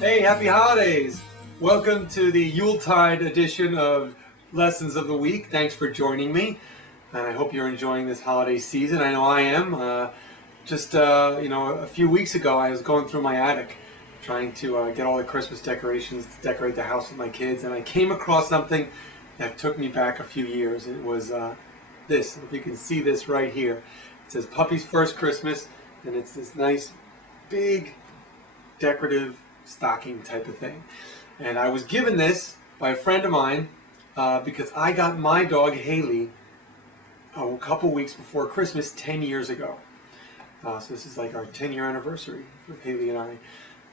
Hey, happy holidays! Welcome to the Yuletide edition of Lessons of the Week. Thanks for joining me, and I hope you're enjoying this holiday season. I know I am. A few weeks ago, I was going through my attic trying to get all the Christmas decorations to decorate the house with my kids, and I came across something that took me back a few years. It was this. If you can see this right here, it says "Puppy's First Christmas," and it's this nice, big, decorative stocking type of thing. And I was given this by a friend of mine because I got my dog Haley a couple weeks before Christmas 10 years ago. So this is like our 10-year anniversary for Haley and I.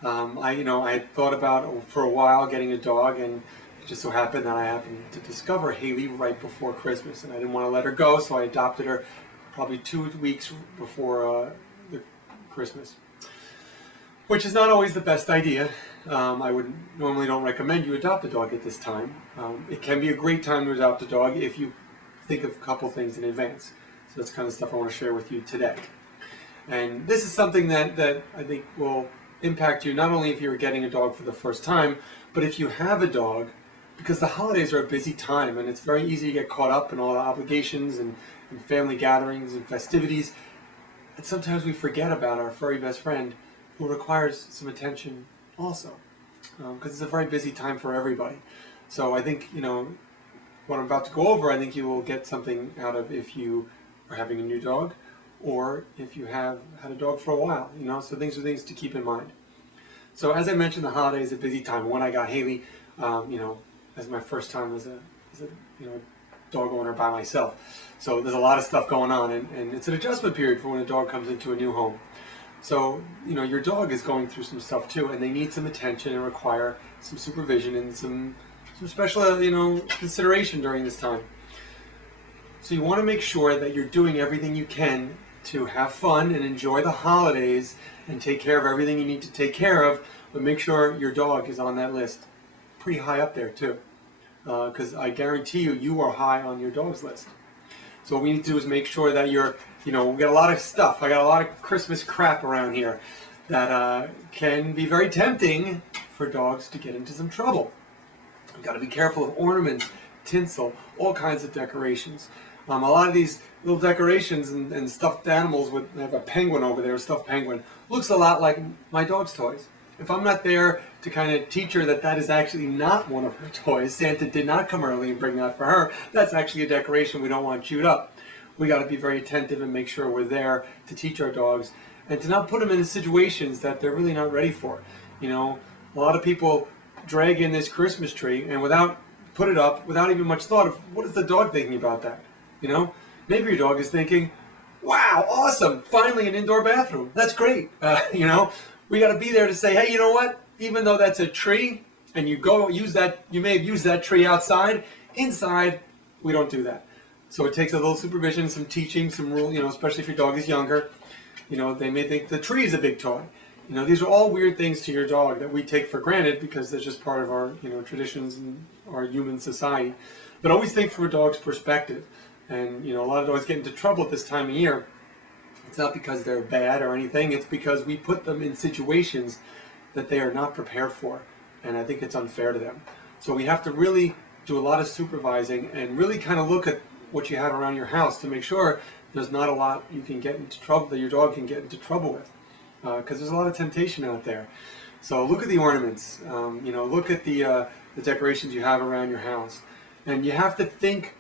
I had thought about for a while getting a dog, and it just so happened that I happened to discover Haley right before Christmas, and I didn't want to let her go, so I adopted her probably 2 weeks before the Christmas. Which is not always the best idea. I would normally don't recommend you adopt a dog at this time. It can be a great time to adopt a dog if you think of a couple things in advance. So that's kind of stuff I want to share with you today. And this is something that I think will impact you not only if you're getting a dog for the first time, but if you have a dog, because the holidays are a busy time and it's very easy to get caught up in all the obligations and family gatherings and festivities. And sometimes we forget about our furry best friend, who requires some attention also, because it's a very busy time for everybody. So I think, what I'm about to go over, I think you will get something out of if you are having a new dog or if you have had a dog for a while, so things are things to keep in mind. So as I mentioned, the holiday is a busy time. When I got Haley, as my first time as a dog owner by myself. So there's a lot of stuff going on, and it's an adjustment period for when a dog comes into a new home. So, your dog is going through some stuff too, and they need some attention and require some supervision and some special, consideration during this time. So you want to make sure that you're doing everything you can to have fun and enjoy the holidays and take care of everything you need to take care of, but make sure your dog is on that list. Pretty high up there too, because I guarantee you are high on your dog's list. So what we need to do is make sure that we got a lot of stuff. I got a lot of Christmas crap around here that can be very tempting for dogs to get into some trouble. We've got to be careful of ornaments, tinsel, all kinds of decorations. A lot of these little decorations and stuffed animals, I have a penguin over there, a stuffed penguin, looks a lot like my dog's toys. If I'm not there to kind of teach her that is actually not one of her toys, Santa did not come early and bring that for her, that's actually a decoration we don't want chewed up. We got to be very attentive and make sure we're there to teach our dogs and to not put them in situations that they're really not ready for. A lot of people drag in this Christmas tree and put it up without even much thought of what is the dog thinking about that. Maybe your dog is thinking, wow, awesome, finally an indoor bathroom. That's great. We got to be there to say, hey, you know what? Even though that's a tree and you may have used that tree outside, inside, we don't do that. So it takes a little supervision, some teaching, some rule, especially if your dog is younger. They may think the tree is a big toy. These are all weird things to your dog that we take for granted because they're just part of our, traditions and our human society. But always think from a dog's perspective. And, a lot of dogs get into trouble at this time of year. It's not because they're bad or anything. It's because we put them in situations that they are not prepared for. And I think it's unfair to them. So we have to really do a lot of supervising and really kind of look at what you have around your house to make sure there's not a lot you can get into trouble, that your dog can get into trouble with. Because there's a lot of temptation out there. So look at the ornaments. Look at the decorations you have around your house. And you have to think,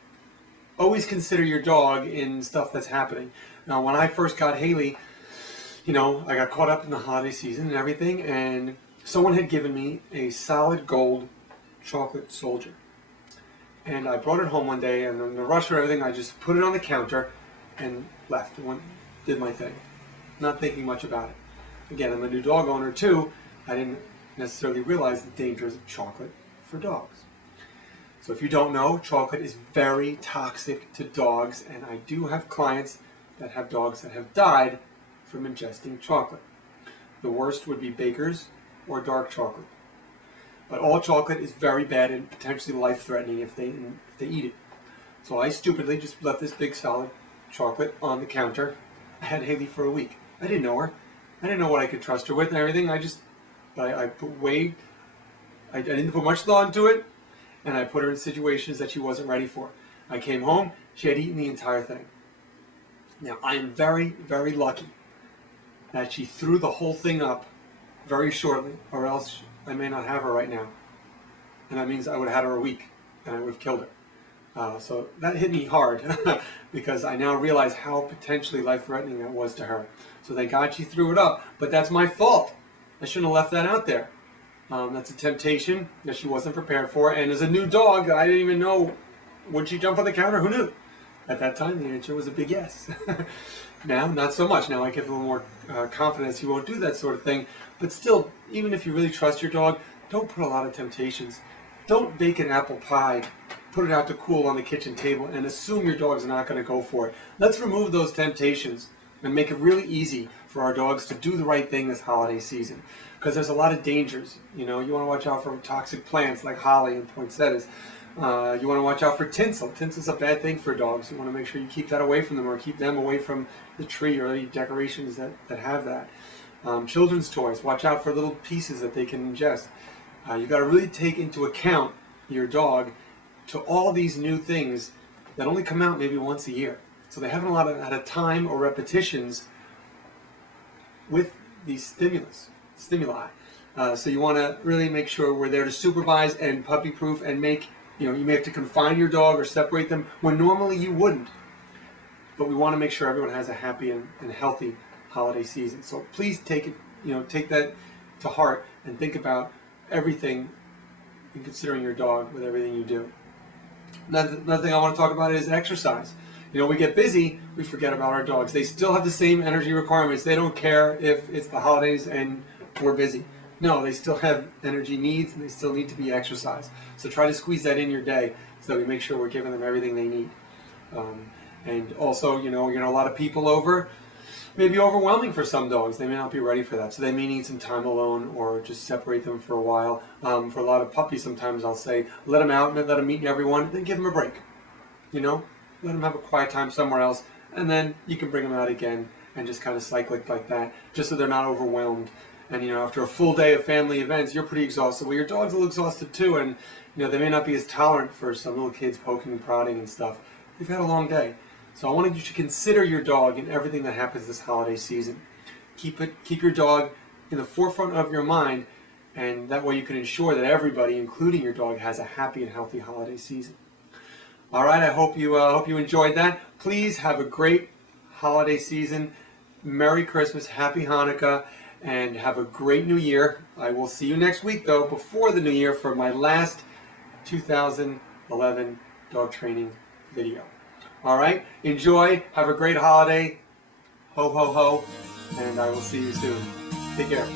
always consider your dog in stuff that's happening. Now, when I first got Haley, I got caught up in the holiday season and everything, and someone had given me a solid gold chocolate soldier. And I brought it home one day, and in the rush of everything, I just put it on the counter and left and did my thing, not thinking much about it. Again, I'm a new dog owner too. I didn't necessarily realize the dangers of chocolate for dogs. So if you don't know, chocolate is very toxic to dogs, and I do have clients that have dogs that have died from ingesting chocolate. The worst would be Baker's or dark chocolate. But all chocolate is very bad and potentially life-threatening if they eat it. So I stupidly just left this big solid chocolate on the counter. I had Haley for a week. I didn't know her. I didn't know what I could trust her with and everything. I just But I didn't put much thought into it, and I put her in situations that she wasn't ready for. I came home, she had eaten the entire thing. Now, I am very, very lucky that she threw the whole thing up very shortly, or else I may not have her right now. And that means I would have had her a week, and I would have killed her. So that hit me hard, because I now realize how potentially life-threatening that was to her. So thank God she threw it up, but that's my fault. I shouldn't have left that out there. That's a temptation that she wasn't prepared for, and as a new dog, I didn't even know, would she jump on the counter? Who knew? At that time, the answer was a big yes. Now, not so much. Now I get a little more confidence he won't do that sort of thing. But still, even if you really trust your dog, don't put a lot of temptations. Don't bake an apple pie, put it out to cool on the kitchen table, and assume your dog's not going to go for it. Let's remove those temptations and make it really easy for our dogs to do the right thing this holiday season. Because there's a lot of dangers. You know, you want to watch out for toxic plants like holly and poinsettias. You want to watch out for tinsel. Tinsel's a bad thing for dogs. You want to make sure you keep that away from them, or keep them away from the tree or any decorations that have that. Children's toys. Watch out for little pieces that they can ingest. You've got to really take into account your dog to all these new things that only come out maybe once a year. So they haven't had a time or repetitions with these stimuli. So you want to really make sure we're there to supervise and puppy-proof and make, you may have to confine your dog or separate them when normally you wouldn't. But we want to make sure everyone has a happy and healthy holiday season. So please take that to heart and think about everything in considering your dog with everything you do. Another thing I want to talk about is exercise. We get busy, we forget about our dogs. They still have the same energy requirements. They don't care if it's the holidays and we're busy. No, they still have energy needs, and they still need to be exercised. So try to squeeze that in your day so that we make sure we're giving them everything they need. And also, a lot of people over, may be overwhelming for some dogs. They may not be ready for that. So they may need some time alone, or just separate them for a while. For a lot of puppies, sometimes I'll say, let them out, let them meet everyone, then give them a break. Let them have a quiet time somewhere else, and then you can bring them out again and just kind of cycle it like that, just so they're not overwhelmed. And after a full day of family events, you're pretty exhausted. Well, your dog's a little exhausted too, and they may not be as tolerant for some little kids poking and prodding and stuff. You've had a long day. So I wanted you to consider your dog in everything that happens this holiday season. Keep your dog in the forefront of your mind, and that way you can ensure that everybody, including your dog, has a happy and healthy holiday season. All right, I hope you enjoyed that. Please have a great holiday season. Merry Christmas, Happy Hanukkah, and have a great New Year. I will see you next week, though, before the New Year, for my last 2011 dog training video. All right, enjoy. Have a great holiday. Ho, ho, ho. And I will see you soon. Take care.